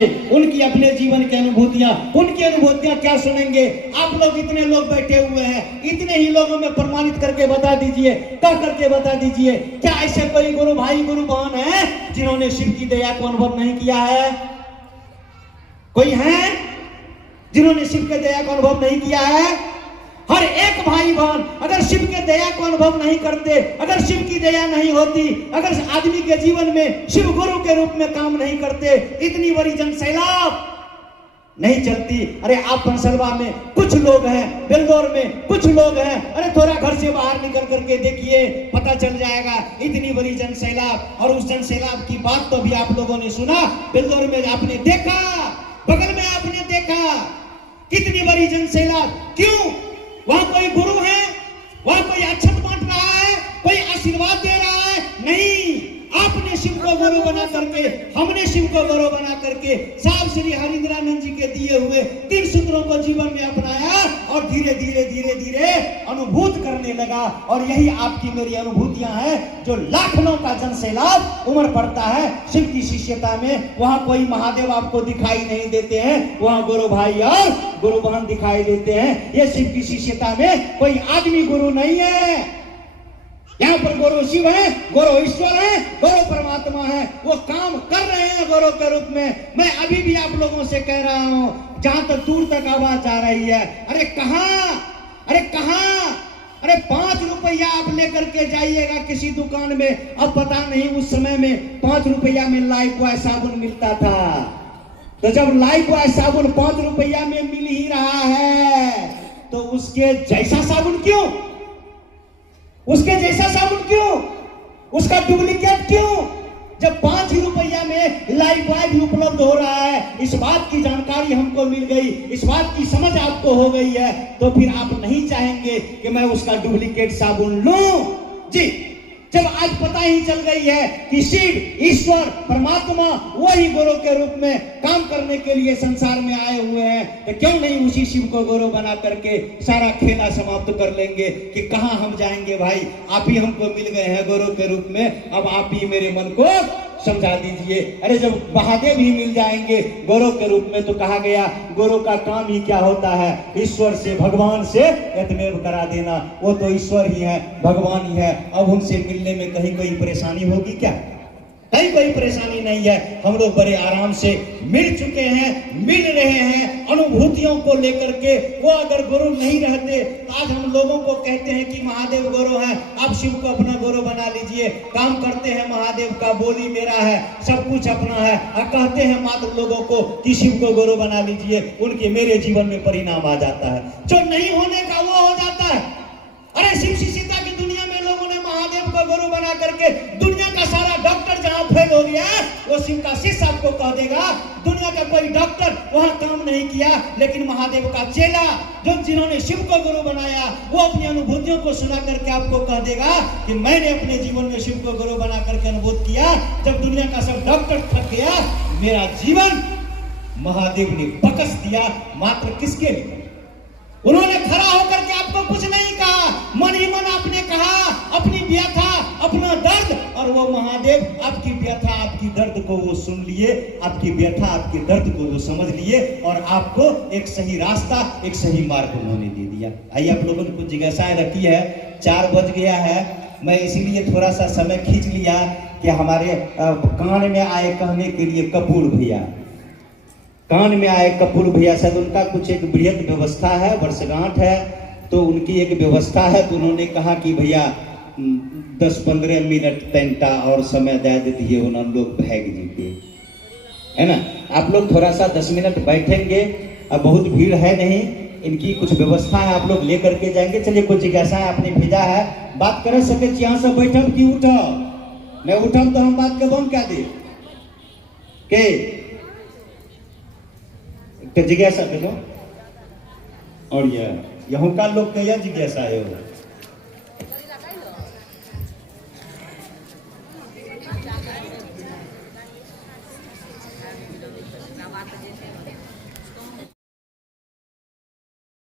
उनकी अपने जीवन की अनुभूतियां, उनकी अनुभूतियां क्या सुनेंगे आप लोग। इतने लोग बैठे हुए हैं, इतने ही लोगों में प्रमाणित करके बता दीजिए, कह करके बता दीजिए, क्या ऐसे कोई गुरु भाई गुरु बहन है जिन्होंने शिव की दया को अनुभव नहीं किया है? कोई है जिन्होंने शिव के दया को अनुभव नहीं किया है? हर एक भाई बहन अगर शिव के दया को अनुभव नहीं करते, अगर शिव की दया नहीं होती, अगर आदमी के जीवन में शिव गुरु के रूप में काम नहीं करते, इतनी बड़ी जनसैलाब नहीं चलती। अरे आप पंसलवा में कुछ लोग हैं, बेल्दौर में कुछ लोग हैं, अरे थोड़ा घर से बाहर निकल करके देखिए, पता चल जाएगा इतनी बड़ी जनसैलाब। और उस जनसैलाब की बात तो भी आप लोगों ने सुना, बेल्दौर में आपने देखा, बगल में आपने देखा, कितनी बड़ी जनसैलाब। क्यों? वहां कोई गुरु है, वहां कोई अक्षत बांट रहा है, कोई आशीर्वाद दे रहा है? नहीं, आपने शिव को गुरु बना करके, हमने शिव को गुरु बना करके साहब श्री हरिंद्रानंद जी के दिए हुए 3 सूत्रों को जीवन में अपनाया और धीरे धीरे धीरे धीरे अनुभूत करने लगा। और यही आपकी मेरी अनुभूतियां हैं जो लाखों का जनसैलाब उमड़ पड़ता है शिव की शिष्यता में। वहां कोई महादेव आपको दिखाई नहीं देते हैं, वहां गुरु भाई और गुरु बहन दिखाई देते हैं। ये शिव की शिष्यता में कोई आदमी गुरु नहीं है। यहाँ पर गुरु शिव है, गुरु ईश्वर है, गुरु परमात्मा है, वो काम कर रहे हैं गुरु के रूप में। मैं अभी भी आप लोगों से कह रहा हूं, जहां तक दूर तक आवाज आ रही है, अरे कहां, अरे 5 रुपया आप लेकर के जाइएगा किसी दुकान में। अब पता नहीं उस समय में 5 रुपया में लाइफ बॉय साबुन मिलता था, तो जब लाइफ बॉय साबुन 5 रुपया में मिल ही रहा है तो उसके जैसा साबुन क्यों, उसके जैसा साबुन क्यों, उसका डुप्लीकेट क्यों? जब 5 रुपया में लाइफ बॉय भी उपलब्ध हो रहा है, इस बात की जानकारी हमको मिल गई, इस बात की समझ आपको हो गई है, तो फिर आप नहीं चाहेंगे कि मैं उसका डुप्लीकेट साबुन लूं जी। जब आज पता ही चल गई है कि शिव ईश्वर परमात्मा वही गुरु के रूप में काम करने के लिए संसार में आए हुए हैं, तो क्यों नहीं उसी शिव को गुरु बना करके सारा खेला समाप्त कर लेंगे कि कहां हम जाएंगे। भाई आप ही हमको मिल गए हैं गुरु के रूप में, अब आप ही मेरे मन को समझा दीजिए। अरे जब महादेव ही मिल जाएंगे गुरु के रूप में, तो कहा गया गुरु का काम ही क्या होता है, ईश्वर से भगवान से यत्मेव करा देना। वो तो ईश्वर ही है, भगवान ही है। अब उनसे मिलने में कहीं कोई परेशानी होगी क्या? कहीं कोई परेशानी नहीं है। हम लोग बड़े आराम से मिल चुके हैं, मिल रहे हैं अनुभूतियों को लेकर के। वो अगर गुरु नहीं रहते, आज हम लोगों को कहते हैं कि महादेव गुरु है, आप शिव को अपना गुरु बना लीजिए, काम करते हैं महादेव का, बोली मेरा है, सब कुछ अपना है, और कहते हैं मात्र लोगों को कि शिव को गुरु बना लीजिए, उनके मेरे जीवन में परिणाम आ जाता है जो नहीं होने का वो हो जाता है। अरे शिव शिष्यता की दुनिया में लोगों ने महादेव को गुरु बना करके दुनिया का सारा डॉक्टर जहां फेल हो गया, वो शिव का शिष्य आपको कह देगा दुनिया का कोई डॉक्टर वहां काम नहीं किया, लेकिन महादेव का चेला जो जिन्होंने शिव को गुरु बनाया, वो अपनी अनुभूतियों को सुना करके आपको कह देगा कि मैंने अपने जीवन में शिव को गुरु बना करके अनुभूत किया। जब दुनिया का सब डॉक्टर थक गया, मेरा जीवन महादेव ने बकस दिया। मात्र किसके लिए? उन्होंने खड़ा होकर के आपको कुछ नहीं कहा, मन ही मन आपने कहा अपनी व्यथा, अपना दर्द, और वो महादेव आपकी व्यथा, आपकी दर्द को वो सुन लिए, आपकी व्यथा, आपके दर्द को वो समझ लिए, और आपको एक सही रास्ता, एक सही मार्ग उन्होंने दे दिया। आइए आप लोगों ने कुछ जिज्ञासाएं रखी है। 4 बज गया है, मैं इसीलिए थोड़ा सा समय खींच लिया कि हमारे कान में आए कहने के लिए कपूर भैया, कान में आए कपूर भैया, शायद उनका कुछ एक बृहद व्यवस्था है, वर्षगांठ है, तो उनकी एक व्यवस्था है, तो उन्होंने कहा कि भैया 10-15 मिनट तंटा और समय दे दिए, उन्होंने लोग भाग जीते, है ना। आप लोग थोड़ा सा 10 मिनट बैठेंगे, अब बहुत भीड़ है नहीं, इनकी कुछ व्यवस्था है, आप लोग लेकर के जाएंगे। चलिए कुछ जिज्ञासा आपने भेजा है, बात कर सके यहाँ से बैठब कि उठब? मैं उठब तो हम बात के बम क्या दे के जिज्ञासा देखो। और यहाँ का लोग का यह जिज्ञासा है।